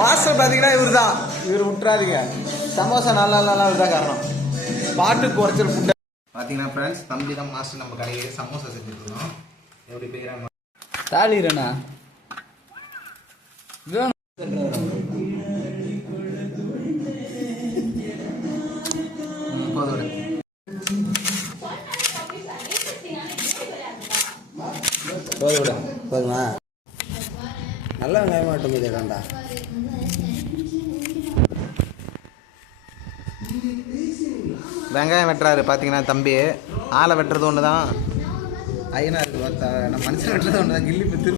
Master பார்த்தீங்கன்னா இவர் தான். இவர் விட்டுறாதீங்க. சமோசா நல்லா இவர் தான் காரணம். பாட்டுக்கு குறைச்சல் ஃபுட்டு பார்த்தீங்கன்னா ஃப்ரெண்ட்ஸ், தம்பி தான் மாஸ்டர். நம்ம கடையில் சமோசா செஞ்சுருக்கோம். எப்படி போய்க்கிறாங்க தாளிரண்ணா போதுமா? நல்ல வெங்காயம் மட்டும் போயிடா. வெங்காயம் வெட்டுறாரு பார்த்தீங்கன்னா தம்பி. ஆளை வெட்டுறது ஒன்று தான், ஐயனா இருக்கு பார்த்தா. நம்ம மனுஷன் வெட்டுறது ஒன்று தான். கில்லி திரும்ப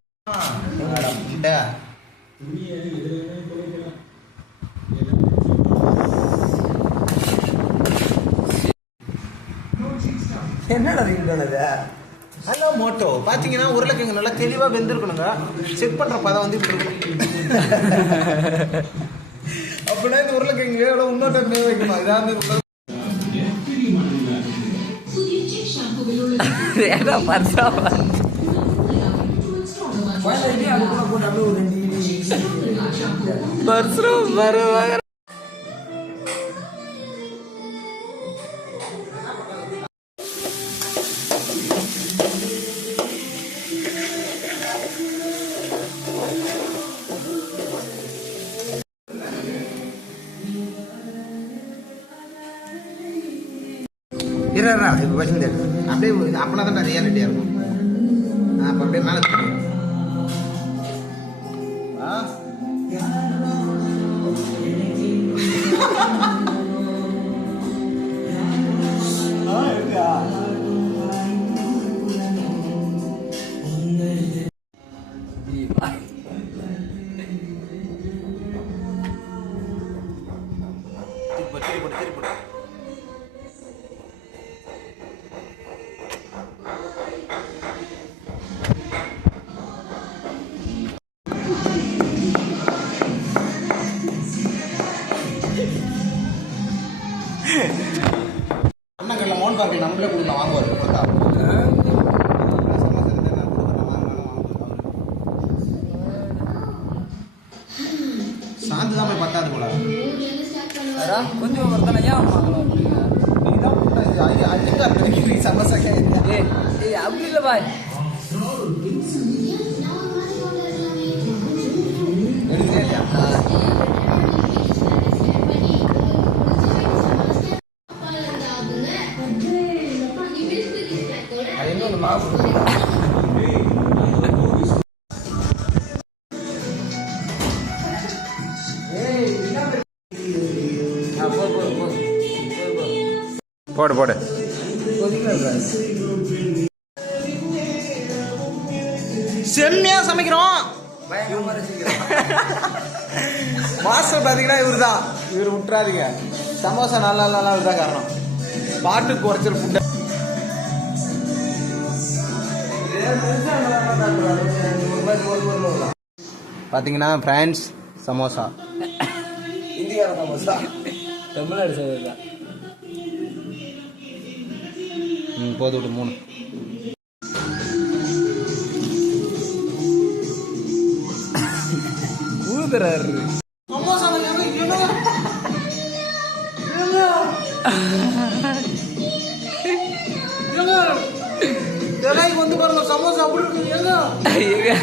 என்னடா இது? ஹலோ மோட்டோ பார்த்தீங்கன்னா உருளைக்கிழங்கு நல்லா தெளிவாக வெந்திருக்கணுங்க. செக் பண்ணுற பதம் வந்து இப்படி இருக்கும். அப்படின்னா இந்த உருளைக்கிழங்கு வேலை இன்னொரு மே வைக்கணும். இதாவது இப்போ பசங்க அப்படியே அப்படின்னா தான் ரியாலிட்டியாக இருக்கும். அப்போ அப்படியே மேலே அண்ணங்கள்ல மோன் பார்க்க நம்மளே கொடுக்கலாம். வாங்குவார் கொடுத்தா சாந்து தான் போய் பத்தாது போல. கொஞ்சம் ஒருத்தனையா சமோசா அப்படி இல்லை பாய். போடு போடு. செம்மையா சமைக்கிறோம். மாஸ்டர் பார்த்தீங்கன்னா இவர் தான். இவர் விட்டுறாதீங்க. சமோசா நல்லா இவர் தான் காரணம். பாட்டுக்கு குறைச்சல் ஃபுட்டு பார்த்தீங்கன்னா ஃப்ரான்ஸ் சமோசா, இந்தியாவோட சமோசா, தமிழ்நாடு சமோசா. போது விட்டு 3 ஊதுறாரு. வந்து பாருங்க சமோசா அப்படி இருக்கு.